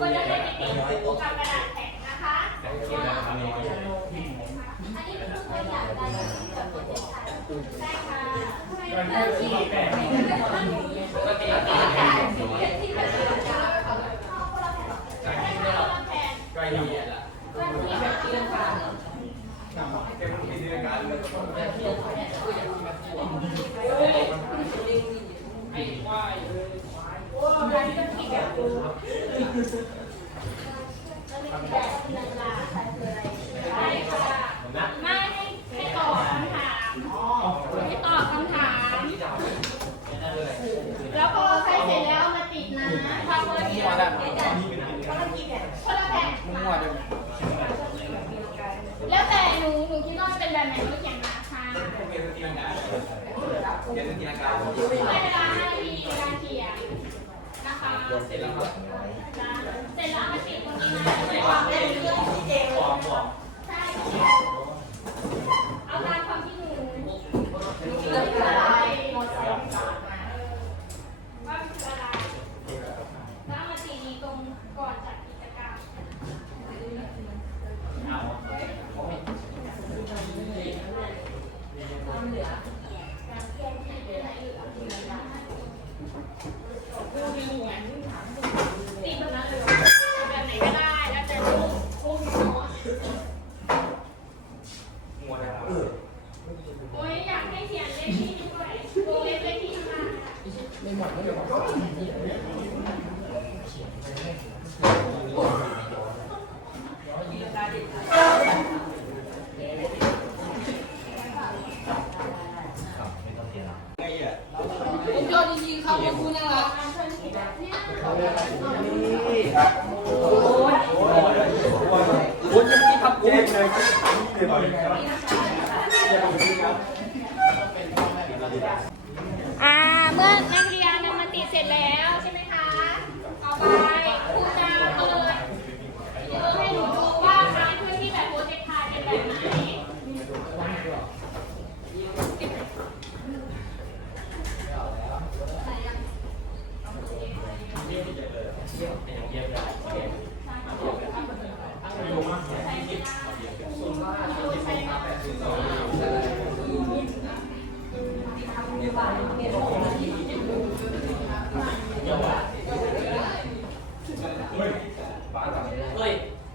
ก็จะให้ไปติดหูกับกระดาษแข็งนะคะ อันนี้เป็นตัวอย่างใดที่แบบตัวเด็กค่ะใช่ค่ะเพื่อนที่เป็นเพื่อนหนูปกติที่แบบที่เป็นตัวอย่างเขาเราแผ่นเราแผ่นก็ดี แผ่นคนละแผ่นแล้วแต่หนูหนูคิดว่าเป็นแบบไหนหนูเขียนมาค่ะให้เวลาห้านาทีในการเขียนนะคะ よかったね。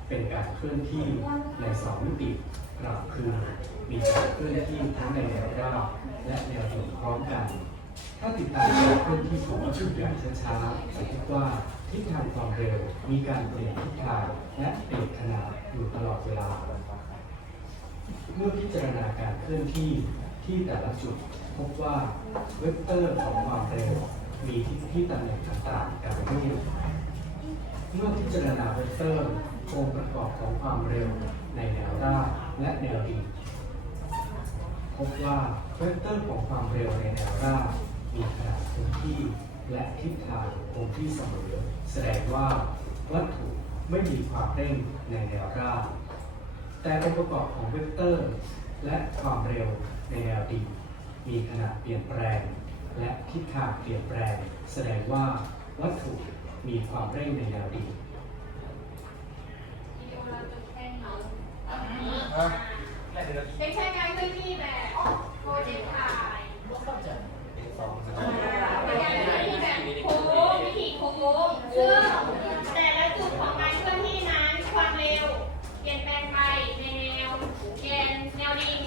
เป็นการเคลื่อนที่ในสองมิติกลับคือ มีการเคลื่อนที่ทั้งในแนวราบและแนวดิ่งพร้อมกัน ถ้าติดตามการเคลื่อนที่ของวัตถุใหญ่ช้าๆจะพบว่าทิศทางความเร็วมีการเปลี่ยนทิศทางและเปลี่ยนขนาดอยู่ตลอดเวลา เมื่อพิจารณาการเคลื่อนที่ที่แต่ละจุดพบว่าเวกเตอร์ของความเร็วมีที่ที่ตำแหน่งต่างๆกันไม่หยุดเมื่อพิจารณาเวกเตอร์องค์ประกอบของความเร็วในแนวราบและแนวดิ่ง บว่าเวกเตอร์ของความเร็วในแนวราบมีขนาดคงที่และทิศทางคงที่เสมอ แสดงว่าวัตถุไม่มีความเร่งในแนวราบแต่องค์ประกอบของเวกเตอร์ และความเร็วในแนวดิ่งมีขนาดเปลี่ยนแปลง และทิศทางเปลี่ยนแปลง แสดงว่าวัตถุมีความเร่งในแนวดิ่งวิดีโอเราจะแค่นี้เป็นใช้การเคลื่อนที่แบบโปรเจกต์ไทยเป็นการเคลื่อนที่แบบโค้งวิธีโค้งซึ่งแต่ละจุดของการเคลื่อนที่นั้นความเร็ว เปลี่ยนแปลงไปในแนวแกนแนวดิ่ง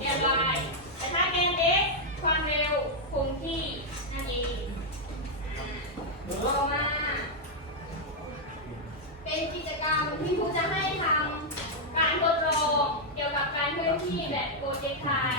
แกน y แต่ถ้าแกน x ความเร็วคงที่นั่นเองต่อมา เป็นกิจกรรมที่ครูจะให้ทำการทดลองเกี่ยวกับการเคลื่อนที่แบบโปรเจกต์ไทย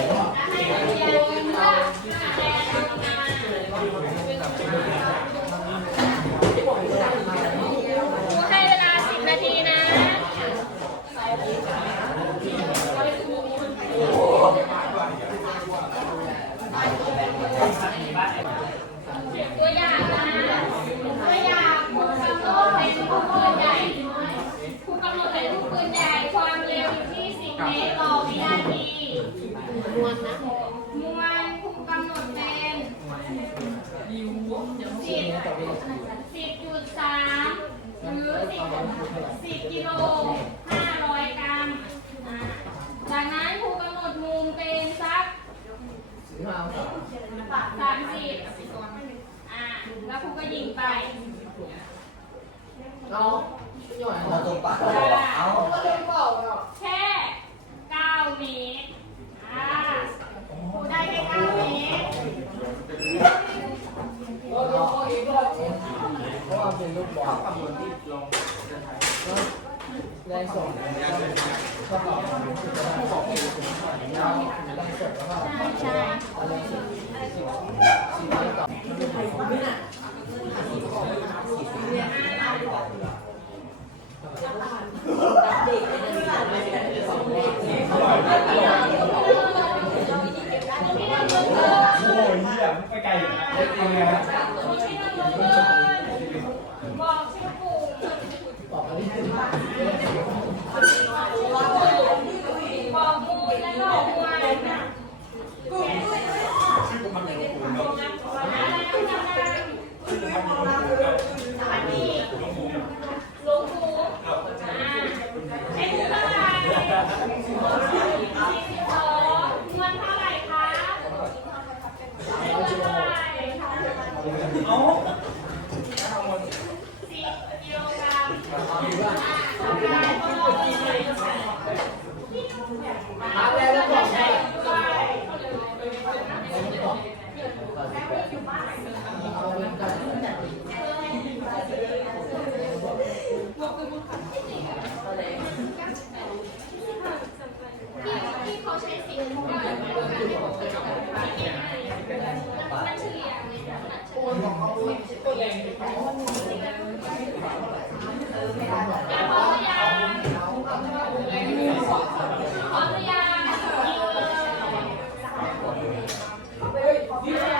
มวลนะมวลครูกำหนดเป็นสิบสิบจุดสามหรือสิบสิบกิโลห้าร้อยกรัมอ่าจากนั้นครูกำหนดมุมเป็นสักสามสิบอ่าแล้วครูก็ยิงไปเอาหน่อยเราตัวปากเอาแค่เก้าเมตรอ่า ครูได้แค่เก้าเมตร เราลงเอาอีกรอบนึงเพราะว่าเป็นลูกบอลแรงส่งก็ต่อผู้บอกให้ผมถอยยาวแรงส่งแล้วก็ ใช่ใช่ อะไรสิบสิบสิบร้อยต่อ โอ้ยเหี้ยไม่ไกลอยู่นะเอาไงนะ คนที่นั่งลงเลยบอกชื่อกลุ่ม บอกอันนี้เป็น บอกมูลและก็มวลอะไรนะอันนี้หลวงปู่อ่าให้ดูเท่าไหร่สี่สิบสองเงินเท่าไหร่คะให้เงินเท่าไหร่ เอา สิบกิโลกรัมอ่าทำได้ก็ลองเลย หาแรงแล้วบอก ใช้ ได้ ด้วย ที่เขาใช้สิ่งที่ว่ามันเฉลี่ยการพร้อมหรือยังพร้อมหรือยังยิงเลย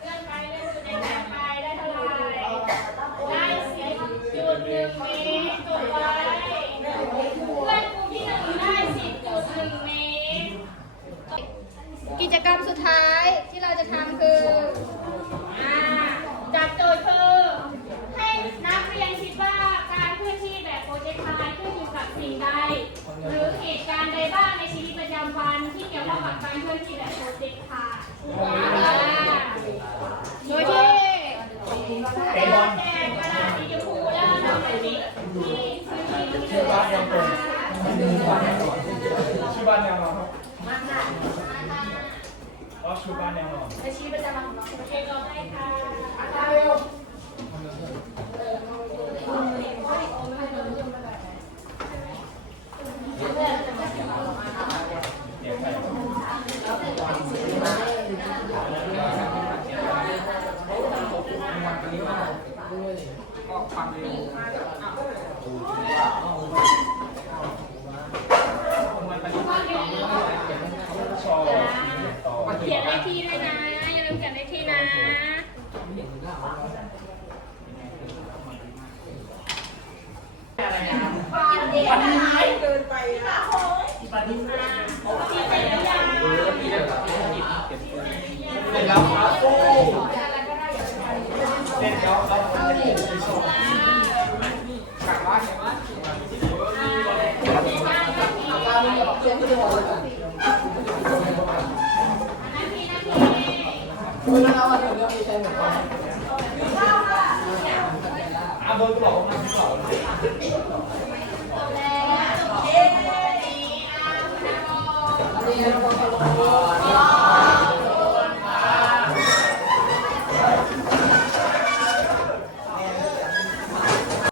เลื่อนไปเลื่อนจุดแดงไปได้เท่าไหร่ได้สิบจุดหนึ่งเมตรจดไว้เพื่อนกลุ่มที่หนึ่งได้สิบจุดหนึ่งเมตร กิ จกรรมสุดท้ายที่เราจะทำคืออ่าจับโจทย์คือให้นักเรียนคิดว่าการเคลื่อนที่แบบโปรเจกต์ไทล์ขึ้นอยู่กับสิ่งใด หรือเหตุการณ์ใดบ้างในชีวิตประจำวันที่เกี่ยวข้องกับการเคลื่อนที่แบบโปรเจกต์ไล์อ่าโดยที่เราแจกกระดาษสีชมพูแล้วเราไปติดที่พื้นที่ที่เหลือนะคะ ชื่อบ้านแนวนอนครับอ๋อชื่ อบ้านแนวนอนโอเคเราได้ค่ะเดี๋ยวไปก็ความเร็วมันเป็นชอต่อเขียนเลขที่ด้วยนะ เสร็จแล้วยัง เสร็จแล้วครับโอ้เสร็จแล้วเราไปชมกลับบ้านกันบ้าน การเขียนไม่ได้บอกเลยอะ นาทีนาที คุณนั่นเอาอะเรื่องมีใช้หมดเลยอาเบอร์กล่องมันเก่าจบแล้ว